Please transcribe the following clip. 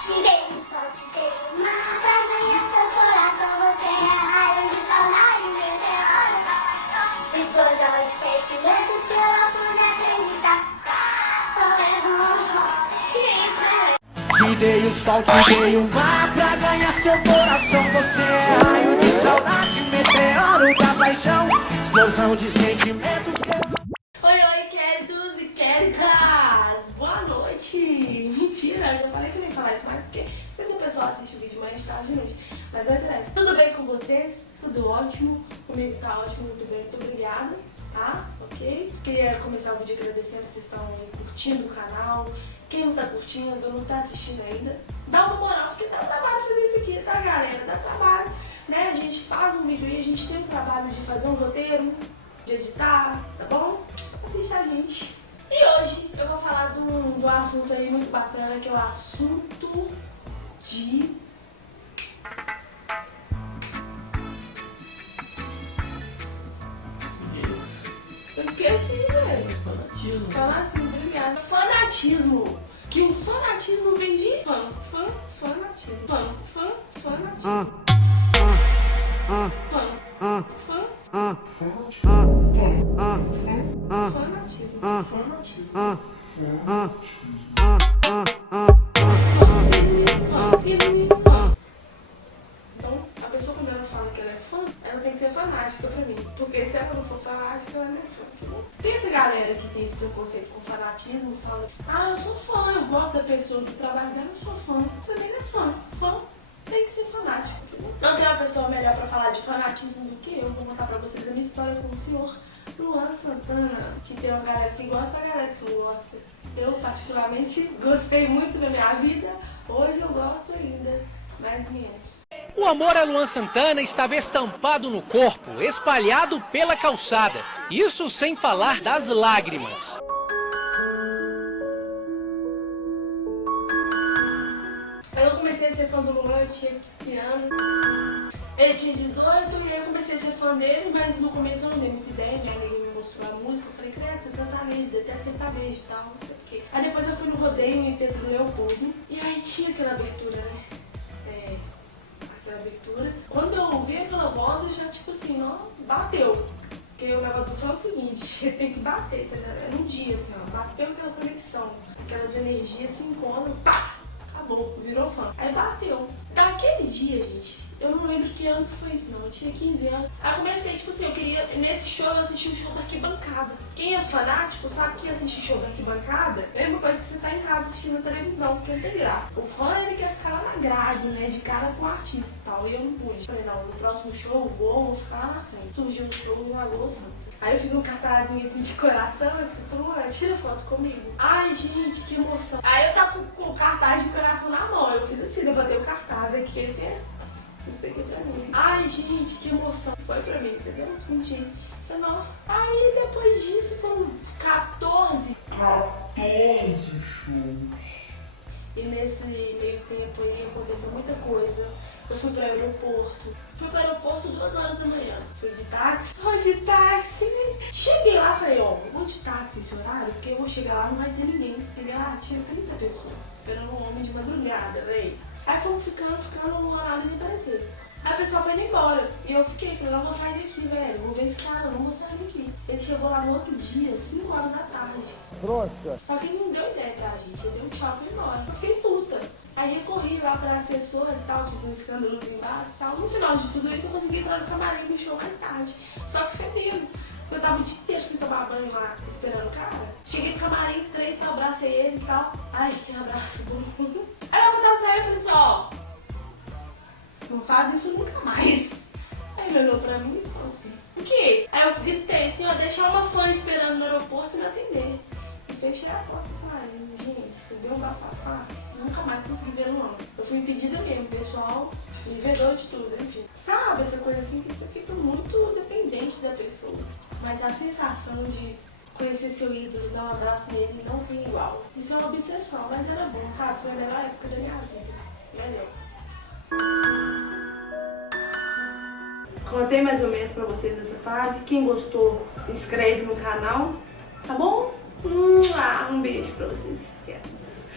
Te dei um sol, te dei uma pra ganhar seu coração. Você é raio de saudade, meteoro da paixão. Explosão de sentimentos que eu não pude acreditar. Te dei o sol, te dei o mar pra ganhar seu coração. Você é raio de saudade, meteoro da paixão. Explosão de sentimentos. Oi, queridos e queridas! Boa noite! Mentira, eu falei que eu nem ia falar isso mais porque não sei se o pessoal assiste o vídeo mais tarde de noite, mas não interessa. Tudo bem com vocês? Tudo ótimo? Comigo tá ótimo, muito bem, muito obrigada, tá? Ok? Queria começar o vídeo agradecendo que vocês estão curtindo o canal. Quem não tá curtindo, não tá assistindo ainda, dá uma moral, porque dá trabalho fazer isso aqui, tá, galera? Dá trabalho, né? A gente faz um vídeo e a gente tem o trabalho de fazer um roteiro, de editar, tá bom? Assiste a gente. E hoje eu vou falar do assunto aí muito bacana, que é o assunto de... Eu esqueci, velho. Fanatismo. Fanatismo, obrigada. Fanatismo. Que o fanatismo vem de fanatismo. Fanatismo. Fanatismo. Então, a pessoa quando ela fala que ela é fã, ela tem que ser fanática pra mim. Porque se ela não for fanática, ela não é fã. Tem essa galera que tem esse preconceito com fanatismo, fala: ah, eu sou fã, eu gosto da pessoa, do trabalho dela, eu sou fã. Pra mim não é fã. Fã tem que ser fanático. Não tem uma pessoa melhor pra falar de fanatismo do que eu. Vou contar pra vocês a minha história com o senhor Luan Santana, que tem uma galera que gosta e uma galera que não gosta. Eu, particularmente, gostei muito da minha vida. Hoje eu gosto ainda, mais menos. O amor a Luan Santana estava estampado no corpo, espalhado pela calçada. Isso sem falar das lágrimas. Eu comecei a ser fã do Luan, eu tinha 15 anos. Ele tinha 18 e eu comecei a ser fã dele, mas no começo eu não dei muita ideia. Minha amiga me mostrou a música, eu falei: credo, você é sertanejo, detesto sertanejo e tal, não sei o quê. Aí depois eu fui no rodeio em Pedro Leopoldo e aí tinha aquela abertura, né? Aquela abertura. Quando eu ouvi aquela voz, eu já tipo assim, ó, bateu. Porque o negócio do fã é o seguinte, tem que bater, tá ligado? É num dia assim, ó, bateu aquela conexão, aquelas energias se encontram, pá! Acabou, virou fã. Aí bateu. Daquele dia, gente, eu não lembro que ano que foi isso, não. Eu tinha 15 anos. Aí eu comecei, tipo assim, eu queria, nesse show, eu assisti o show da arquibancada. Quem é fanático sabe que assistir show da arquibancada é a mesma coisa que você tá em casa assistindo a televisão, porque não tem graça. O fã, ele quer ficar lá na grade, né, de cara com o artista e tal. E eu não pude. Falei: não, no próximo show, vou ficar lá na frente. Surgiu um show em Lagoa Santa. Aí eu fiz um cartazinho assim de coração, escrito: Luan, tira foto comigo. Ai, gente, que emoção. Aí eu tava com o cartaz de coração na mão. Eu fiz assim, levantei o cartaz aqui que ele fez. Isso aqui pra mim. Ai, gente, que emoção. Foi pra mim, entendeu? Senti. Falei: não. Aí depois disso foram 14 shows. E nesse meio tempo aí aconteceu muita coisa. Eu fui pro aeroporto. Fui pro aeroporto 2 horas da manhã. Fui de táxi. Fui de táxi. Cheguei lá, falei: ó, vou de táxi esse horário, porque eu vou chegar lá, não vai ter ninguém. Cheguei lá, tinha 30 pessoas esperando um homem de madrugada, velho. Aí fomos ficando, nada de aparecer. Aí o pessoal foi indo embora. E eu fiquei: falei: não vou sair daqui, velho. Vou ver esse cara, não vou sair daqui. Ele chegou lá no outro dia, 5 horas da tarde. Trouxa. Só que ele não deu ideia pra gente. Ele deu um tchau e foi embora. Eu fiquei puta. Aí recorri lá pra assessora e tal, fiz um escândalo embaixo e tal. No final de tudo isso eu consegui entrar no camarim do show mais tarde. Só que fedendo. Eu tava o dia inteiro sem tomar banho lá, esperando o cara. Cheguei no camarim, entrei, abracei ele e tal. Ai, que abraço bom. Aí eu tava saindo e falei assim: ó, não faz isso nunca mais. Aí ele olhou pra mim e falou assim: o quê? Aí eu gritei assim: ó, deixar uma fã esperando no aeroporto e me atender. E fechei a porta e falei: gente, você deu um bafafá. Nunca mais consegui ver não. Eu fui impedida mesmo, pessoal me vedou de tudo, enfim. Sabe, essa coisa assim que você fica muito dependente da pessoa. Mas a sensação de conhecer seu ídolo, dar um abraço nele, não tem igual. Isso é uma obsessão, mas era bom, sabe? Foi a melhor época da minha vida. Melhor. Contei mais ou menos pra vocês essa fase. Quem gostou, inscreve no canal, tá bom? Um beijo pra vocês, queridos.